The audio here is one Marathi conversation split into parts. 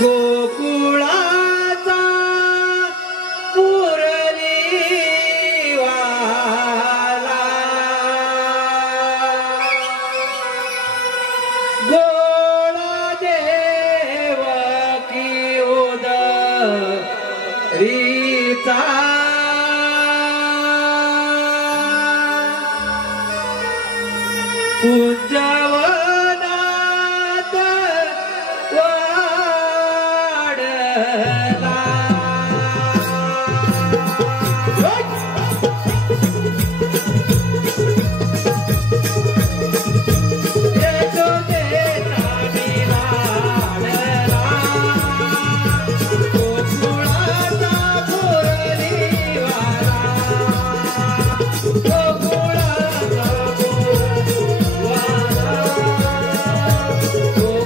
गोकुळाचा मुरली वाला गोळा देवकी उदरीचा कुंजवनात वाढला यशोदेचा लाडला गोकुळाचा मुरलीवाला गोकुळाचा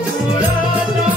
गोकुळाचा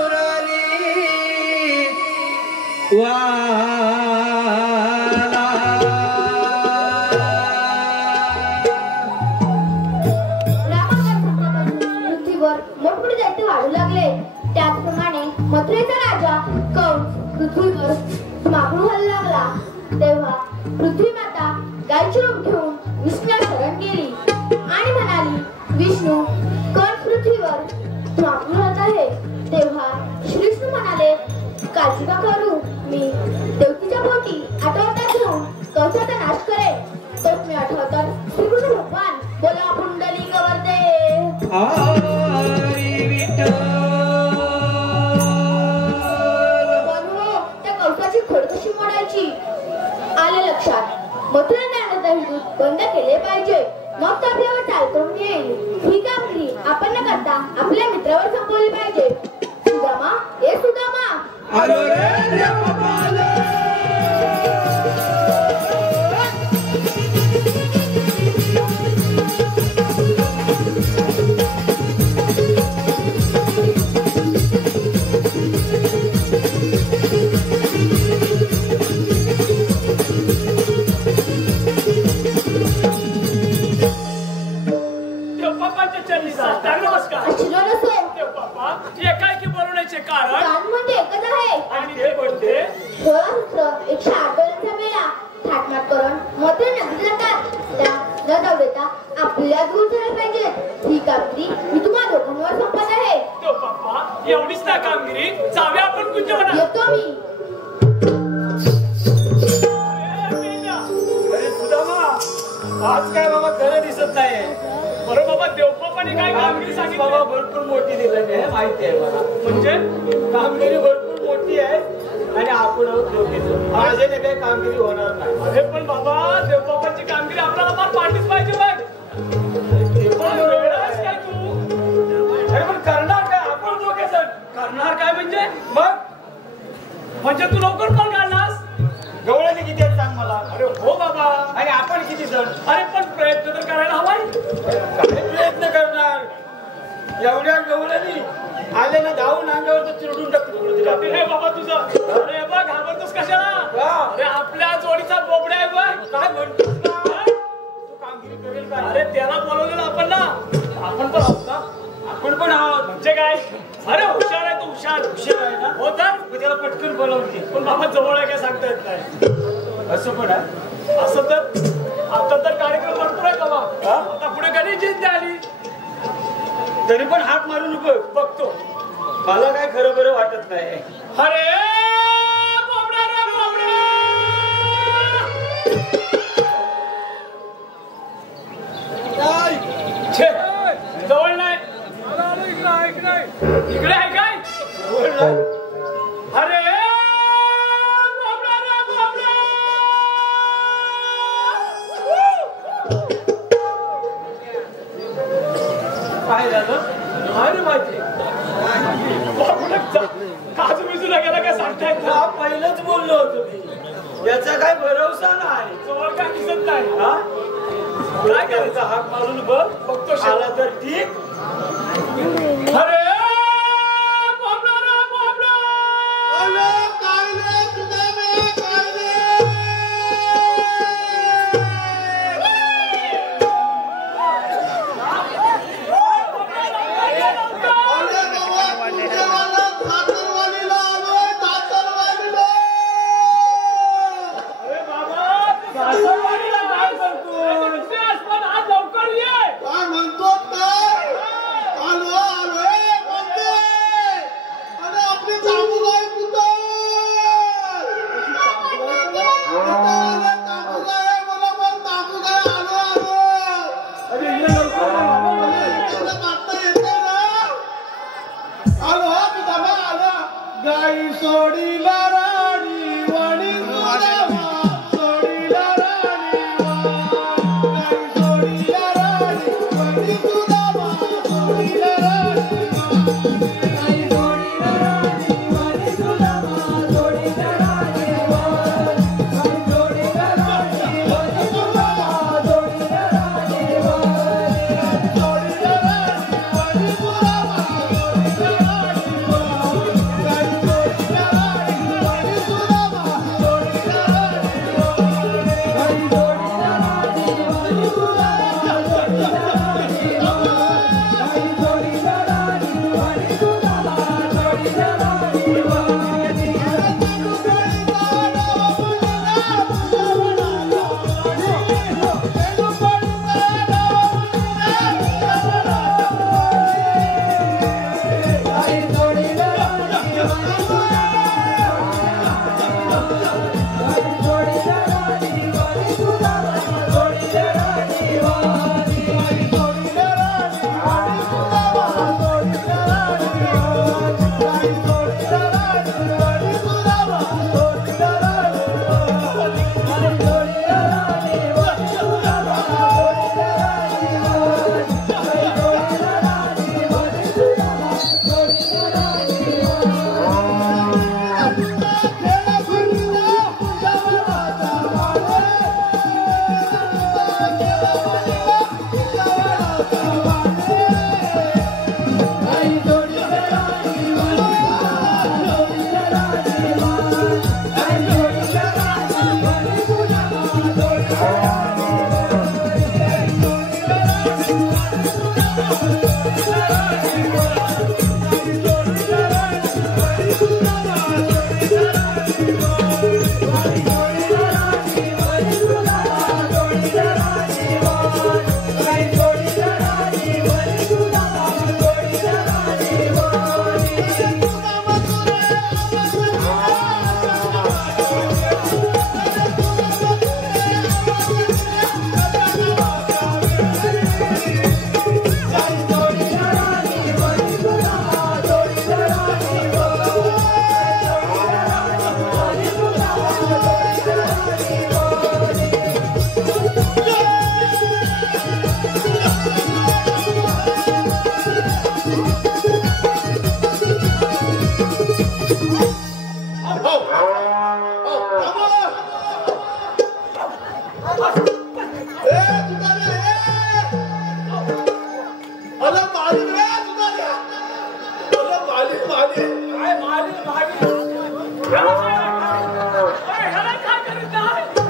मुरली वाला पृथ्वीवर मोठमोठे दैत्य वाढू लागले. त्याचप्रमाणे मथुरेचा राजा कंस पृथ्वीवर मागणू व्हायला लागला. तेव्हा पृथ्वी माता गायीचे रूप घेऊन विष्णूला शरण गेली आणि म्हणाली, विष्णू, कंस पृथ्वीवर मागणू राहत आहे. तेव्हा श्रीविष्णू म्हणाले, काळजी का करू, मी देवकीच्या पोटी आठवतात घेऊन कंसाचा नाश करेन. तोच मी आठवतात श्रीकृष्ण भगवान बोला पुंडलिक वरदे. हरी विठ्ठल. त्या कंसाची मथुरा जाण्याचा दूध बंद केले पाहिजे. मग तो आपल्यावर चालकून येईल. ही कामगिरी आपण न करता आपल्या मित्रावर संपवली पाहिजे. सुदामा, ए सुदामा, आलो रे देवबाबा आलो. कारण म्हणजे एकच आहे. आणि ते कोणते? 108 वेळा थाटमाट करून मथुरा नगरी जातात. त्या न जाऊ देता आपल्या दूर झाला पाहिजे. ही कामगिरी मी तुम्हाला दोघांवर सोपत आहे. तो बाप्पा एवढीच ना कामगिरी. जाऊया आपण कुंजवनात. येतो मी. अरे सुदामा, आज काय बाबा खरं दिसत नाही. बरं बाबा, देवबापाने काय कामगिरी सांगितली? बाबा भरपूर मोठी दिलेली आहे, माहिती आहे मला. म्हणजे कामगिरी भरपूर मोठी आहे आणि आपण माझ्याने काही कामगिरी होणार नाही. अरे पण बाबा, देवबापाची कामगिरी आपल्याला फार पाठीच पाहिजे बघ. ते पण बरोबर वेडाच आहे. काय तू? अरे पण करणार काय आपण दोघे जण? करणार काय म्हणजे? मग म्हणजे तू लवकर कोण काढलास? गवळ्याने किती आहेत सांग मला. अरे हो बाबा. आणि आपण किती जण? अरे पण प्रयत्न तर करायला हवाय. काय प्रयत्न करणार? एवढ्या गवळ्यानी आले ना धावून अंगावर तर चिरडून टाकतो. हे बाबा तुझं. अरे बघ, घाबरतोस कशाला? अरे आपल्या जोडीचा बोबड्या आहे बघ. काय म्हणतोस ना? तू कामगिरी करेल का? अरे त्याला बोलवलेलं आपण ना. आपण पण आहोत ना. आपण पण आहोत. म्हणजे काय? अरे हुशार आहे तू, हुशार. हुशार आहे ना? हो तर. मग त्याला पटकन बोलावते. पण बाबा जवळ आहे काय सांगता येत नाही. असं पण आहे. असं तर आता तर कार्यक्रम भरपूर आहे बाबा. आता पुढे गणेश जयंती आली. तरी पण हात मारून बघ. बघतो. मला काय खरं बरं वाटत नाही. अरे बोबड्या रे बोबड्या. छे, जवळ नाही. इकडे आहे काय? अरे बोबड्या रे बोबड्या. काय झालं? अरे माहिती काजू बिजूला गेला काय सांगता येत हा पहिलंच बोललो होतो मी. याचा काय भरोसा नाही. जवळ काय दिसत नाही. हा? काय करायचं? हात मारून बघ. बघतो. आला तर ठीक. अरे बोबडा रे बोबडा. अरे बाबा, सासरवाडीला काय करतोय? पण आज लवकर ये. काय म्हणतो काय? आलो आलो म्हणते आणि आपली जांभूगाई कुठं? जांभूगाई मला पण जांभूगाई आलो आलो. अरे ये लवकर. त्याला मागता येते ना? आलो हा पिताबा आला. गाई सोडीला राणी वाणी सुदामा. सोडीला राणी वाणी. गाई सोडीला राणी वाणी सुदामा. सोडीला राणी वाणी. गाई सोडीला राणी वाणी सुदामा. सोडीला राणी वाणी. गाई सोडीला राणी वाणी सुदामा. सोडीला राणी वाणी. गाई सोडीला राणी वाणी सुदामा. सोडीला राणी वाणी. गाई सोडीला राणी वाणी सुदामा.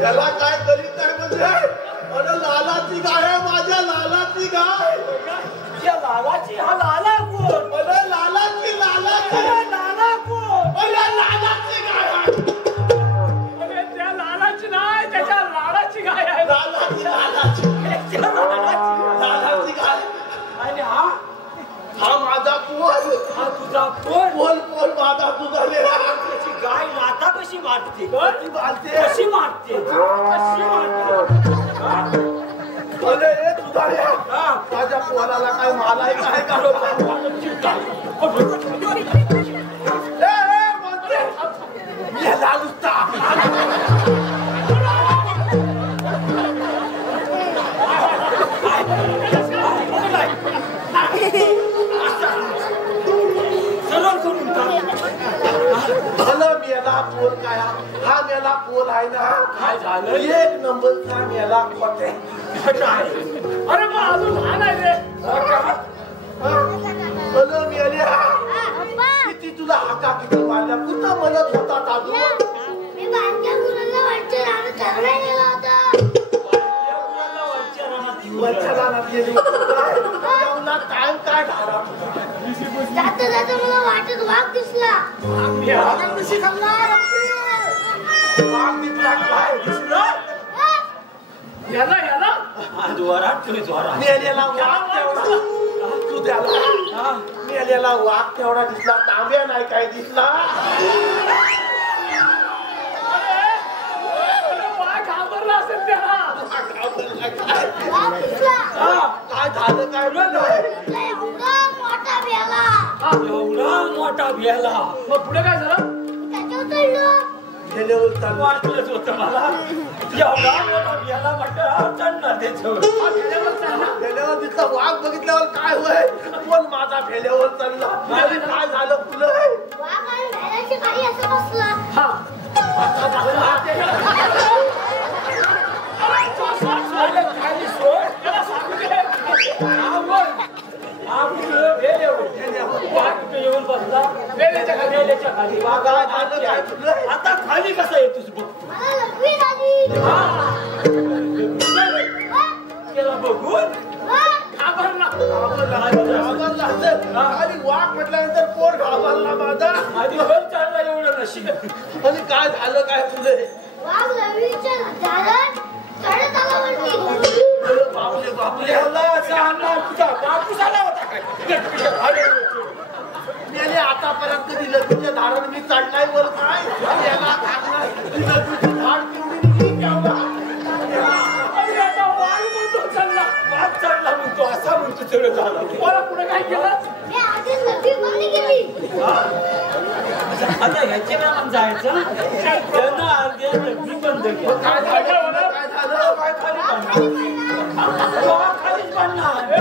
याला काय करीत नाही म्हणजे अरे लालाची गाय आहे माझ्या लालाची गाय या लालाची हा लाला कोण अरे लालाची लाला कोण अरे लालाची गाय आहे अरे त्या लालाची नाही त्याच्या लाडाची गाय आहे लालाची त्याच्या लालाची गाय आणि हा हा माझा पोल हा तुझा कोण पोल पोल माझा तुझा त्याची गाय माता कशी मारते बालते कशी मारते कशी मारते अरे रे तुझा माझ्या पोलाला काय मालाय काय काढो याला नुसता सरळ करून टाक. झालं मेला पोल काय हा मेला पोल आहे ना काय झालं एक नंबरचा मेला खोटे अरे मग अजून लहान आहे रे अरे मेल्या किती तुला हाका किती मारल्या कुठं म्हणत होता दादू मी बारक्या मुलाला वाटतं राहणं चांगला गेला होता. वर्षाला गेली एवढा टाइम काय झाला जाता जाता मला वाटत वाघ दिसला. वाघ दिसला काय याला याला जोरात तुम्ही जोरात मेलेला वाघ तेवढा तू त्याला मेलेला वाघ तेवढा दिसला तांब्या नाही काय दिसला घाबरला असेल त्याला वाघ दिसला. काय झालं काय एवढा मोठा भेला. एवढा मोठा भेला मग पुढे काय झालं त्याच्यावर चढलो. गेल्यावर चालू वाटलंच होतं मला एवढा मोठा भेला म्हटलं चढणार त्याच्यावर गेल्यावर दिसला वाघ बघितल्यावर काय होय पण माझा फेल्यावर चालला काय झालं तुला वाघ आणि भेलाची काही असं बसला. हा खाली सोड त्याला सांगू दे येऊन बसला वेलेच्या खाली आता खाली कसं येतोस बघ मला लघवी झाली. त्याला बघून घाबरला आणि वाघ म्हटल्यानंतर पोट घाबरला माझा आधी होत चालला एवढं नशीब आणि काय झालं काय तुले वाघ लघवीच्या झाडात चढत आला वरती. बापले बापले याला असा आणला तुझा बापूस आला होता काय याने आतापर्यंत कधी लग्नीच्या झाडाने मी चढलाय वर काय याला टाकलाय ती लग्नीची झाड तेवढी केवढा आणि आता वाघ म्हणतो चढला वाघ चढला म्हणतो असा म्हणतो सगळं झालं मला पुढे काय केलं मी आधीच लघवी बंद केली. आता ह्याचे नाम जायचं त्यानं अर्ध्या नक्की बंद केलं काय झालं काय झालं काय खाली बांधणार खालीच बांधणार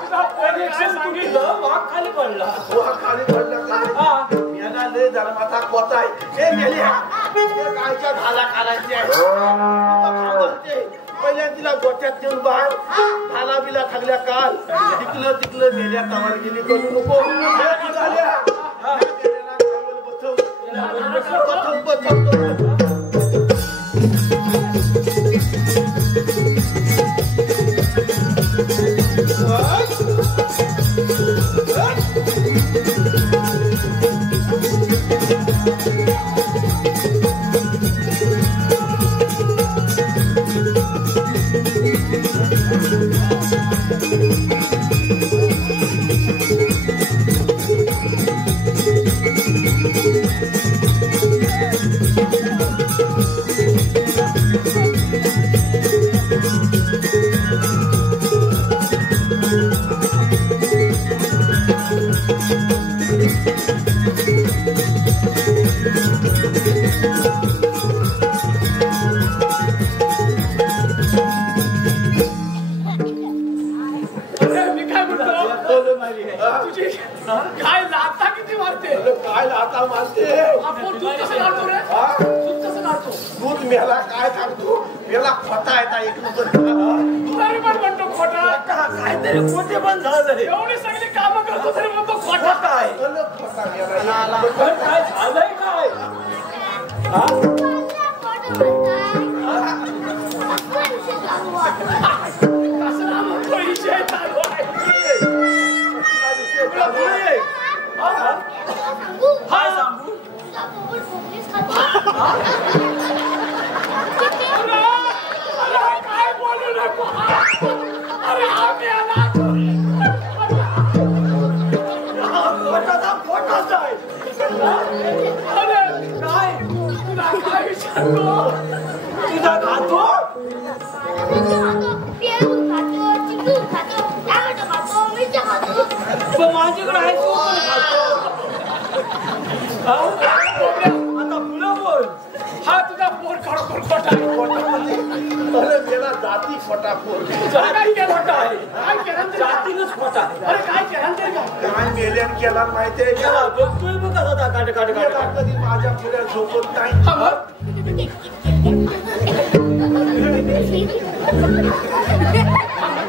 तुझा पोरी ऍक्शन चुकीचं वाघ खाली पडला. वाघ खाली पडला काय? याला लय जन्माचा कोता आहे. गायच्या घाला काढायचे पहिल्या तिला गोट्यात ठेवून बाहेर घाला बिला खाल्ल्या काल तिकलं तिकलं नेल्या तवालगिरी करू नको. काय लाथा किती मारते? काय लाथा मारते? आपण दूध कसं काढतो रे? दूध कसं काढतो? दूध मेला काय काढतो? मेला खोटा येता एक नंबर. तरी पण म्हणतो खोटा. काहीतरी खोटे पण झालं. एवढी सगळी कामं करतो तरी म्हणतो खोटा. काय खोटा मेला. काय झालंय काय? कसला म्हणतो विषय चालू आहे? काय सांगू? अरे काय बोलू नको. अरे आम्ही आला. खोटाच आहे. अरे काय तुला काय विचारतो? तुझा खातो पण माझ्याकडे आहे तू पण खातो. आता पुन्हा बोल. हा तुझा पोर खरोखर खोटा आहे. अरे मेला जाती खोटा पोर. काय केलं? खोटा आहे. काय केलं तरी? जातीनच खोटा आहे. अरे काय केलं तरी काय? काय मेल्यान केला माहितीये का? याला बघतोय बघ आता काट काट मेला काट. कधी माझ्या पुढे झोपत नाही. हा मग?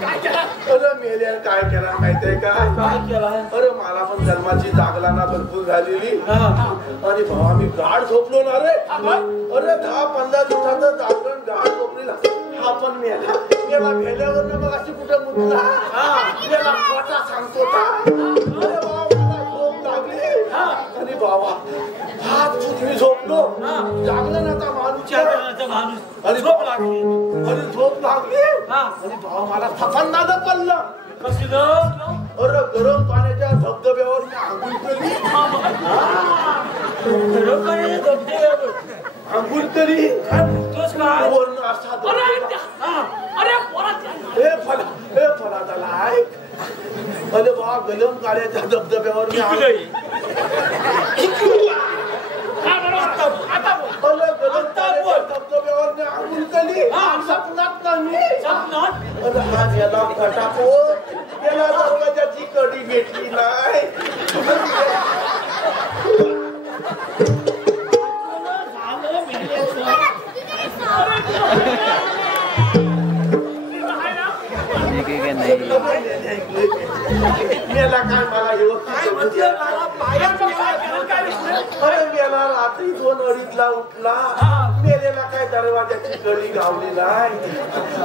काय केलं? अरे मेल्यान काय केला माहितीये का? काय केलाय? अरे मला पण जन्माची जागला ना भरपूर झालेली. हा. आणि भावा मी गाढ झोपलो ना रे. अरे 10-15 दिवसाचं जागरण गाढ झोपलेला. हा पण मेला मेल्यावर ना मग अशी कुठं मुकला. मेला खोटा सांगतो का? अरे बाबा मला झोप लागली. आणि बाबा हात मी झोपलो. जागलं ना माणूस. माणूस अरे झोप लागली. अरे झोप लागली. आणि भावा मला थपंदाज पडलं. कसलं? अरे गरम पाण्याच्या धबधब्यावर मी आंघोळ केली. आंघोळ केली. तोच काय? वरून असा अरे पोरात हे फला झाला ऐक. अरे बा गरम पाण्याच्या धबधब्यावर मी आता अरे गरम पाण्याच्या धबधब्यावर मी आंघोळ केली. सपनात ना मी. अरे हा याला फटाफट याला दरवाजाची कडी भेटली नाही. मेला काय मला अरे मेला रात्री 2-2:30ला उठला. मेलेला काय दरवाजाची कडी गावली नाही.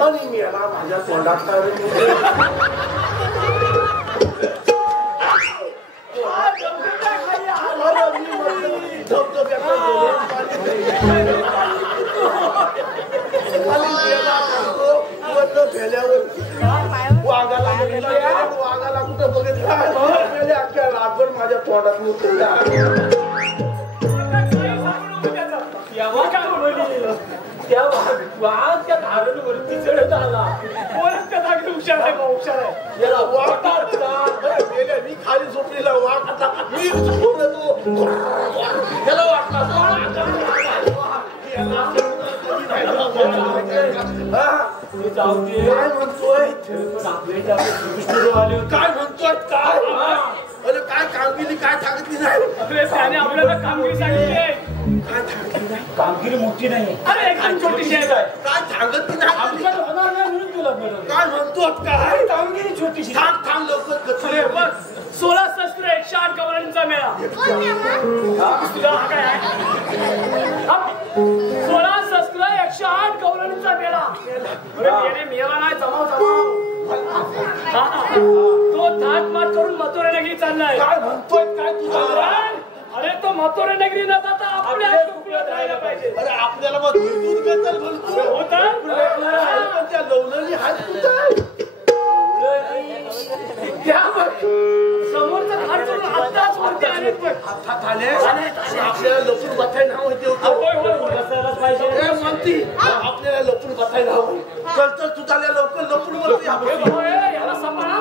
आणि मेला माझ्या तोंडात वाघाला कुठं बघितलं अख्ख्या रातभर माझ्या तोंडात मुतला. त्या वाघ त्या धारणवरती चढत आला. पोराच्या जागी हुशार आहे. हुशार आहे. याला वाटतात का? मी खाली झोपलेला वाघ आता मी झोपलो तो. याला वाटला जाऊ दे. काय म्हणतोय? काय म्हणतोय? सगळे त्याने आपल्याला कामगिरी सांगितली. कामगिरी मोठी नाही. अरे एकदम छोटीशी आहे. काय सांगत नाही आमच्यात होणार नाही म्हणून तुला बोलवलं. काय म्हणतो काय कामगिरी छोटीशी. थांब थांब लवकर अरे बघ 16 शस्त्र 108 गवळणींचा मेळा. तुला हा काय आहे? 16 शस्त्र 108 गवळणींचा मेळा. अरे येणे मेळा नाही जमाव जमाव. तो थाट माट करून मथुरा नगरी चाललाय. काय म्हणतोय काय तुझा अरे तो मथुरा नगरी न जाता आपल्या टुकड्यात राहायला पाहिजे. अरे आपल्याला मग दूध घेतात म्हणतो होता त्या लवणारी हात कुठं समोरचा हात सोडून आत्ताच वरती आले. हातात आले आपल्याला लपून बसायला नाव होते बसायलाच पाहिजे. म्हणती आपल्याला लपून बसायला हवं. चल चल तुझ्या लवकर लपून बसूया. याला सांभाळा.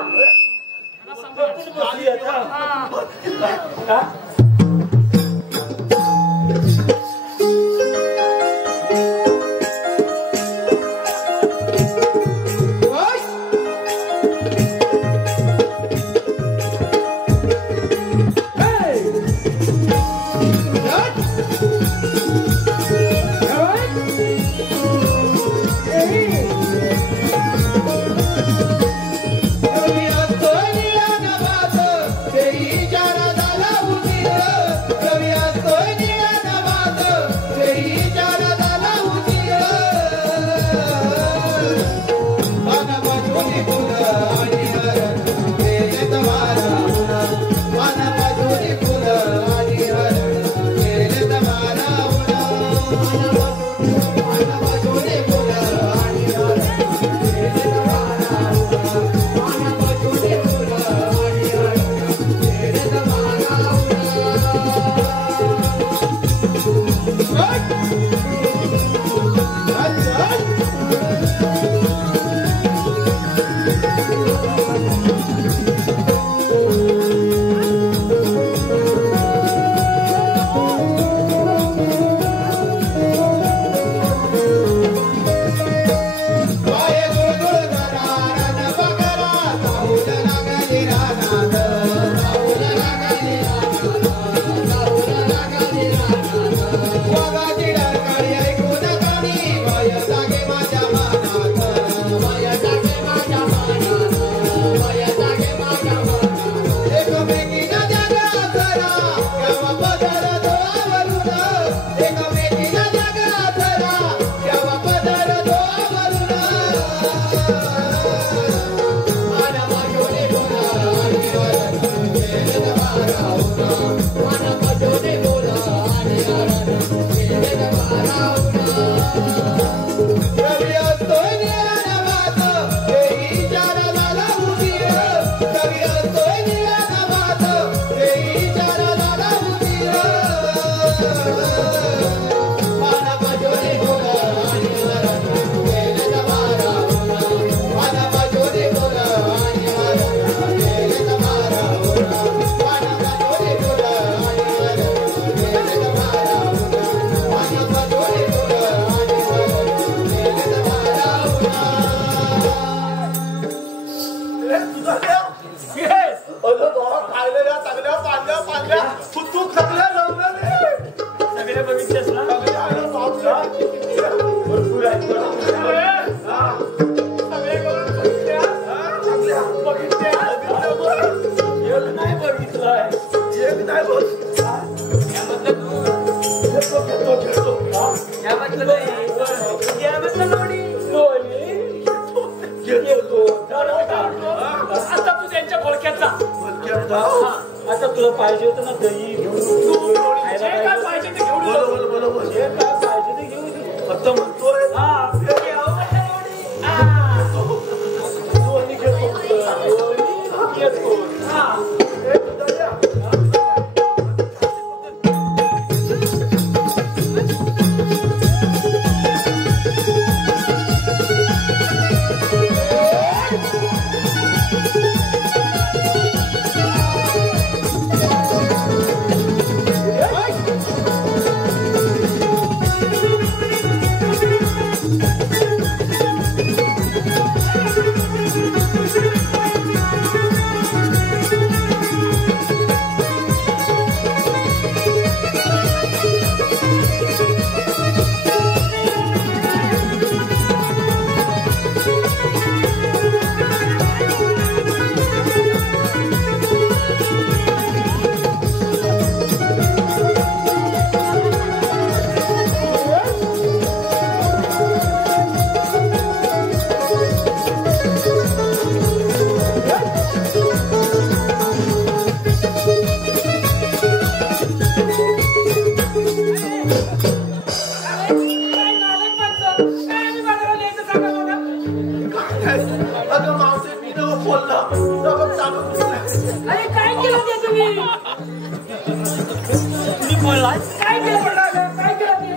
आता तुला पाहिजे होतं ना दही घेऊन काय पाहिजे ते घेऊन जे काय पाहिजे ते घेऊन फक्त म्हणतोय तुम्ही बोलला काय केलं पडलं काय केलं ते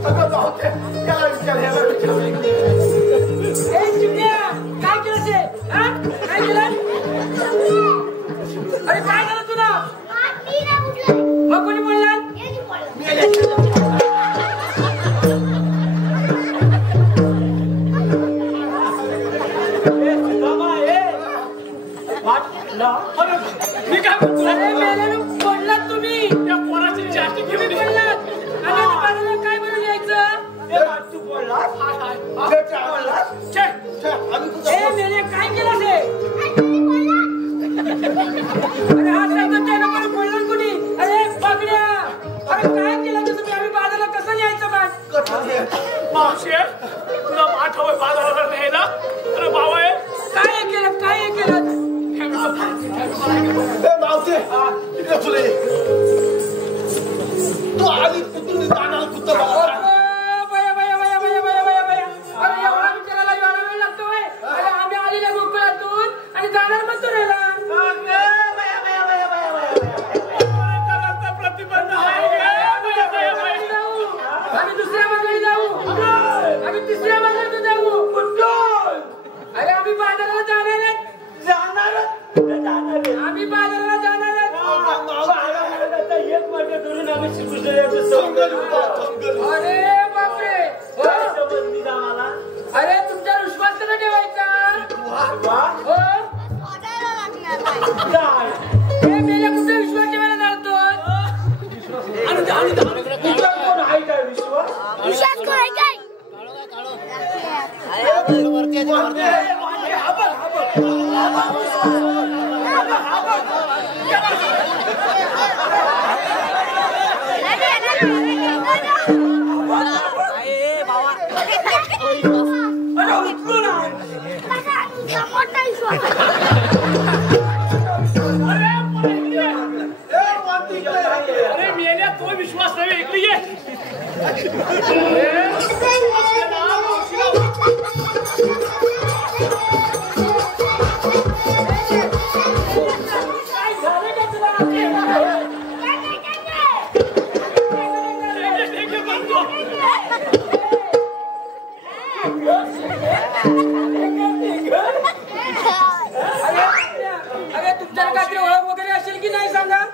अगं भावते त्याला विचार ह्याला विचार ए चिमण्या काय केलं ते हा काय केलं अरे काय झालं तुला मग कोणी बोलला मी काय म्हणतो अरे मेलेलो बोललात तुम्ही त्या पोराची जास्ती घेऊन बोललात आणि बाजूला काय म्हणून यायचं तू बोललास ए मेले काय केलं ते अरे हा सांगतो त्यानं पण बोललं कोणी अरे बागड्या अरे काय केलं तुम्ही आम्ही बाजारला कसं न्यायचं मग मावशे तुला पाठवय बाजाराला न्यायला अरे बाबा काय केलं काय केलं मावते इकडे तुले तू आली कुठून जाणार कुठं बया बया बया बया बया बया बया अरे एवढा विचारायला एवढा वेळ लागतोय अरे आम्ही आलेल्या गोकुळातून आणि जाणार मग तुरेला प्रतिबंध आम्ही दुसऱ्या मार्गाने जाऊ आम्ही तिसऱ्या मार्गाने जाऊ अरे आम्ही बाजाराला जाणार आम्ही बाजाराला जाणार एक मार्ग धरून आम्ही श्रीकृष्ण अरे बापरे अरे तुमचा विश्वास कसा ठेवायचा हे मेल्या कुठे विश्वास ठेवायला जातो कोण आहे काय विश्वास अरे मेल्या तो विश्वास नाही इकडे ये अरे तुमच्याला काहीतरी ओळख वगैरे असेल की नाही सांगा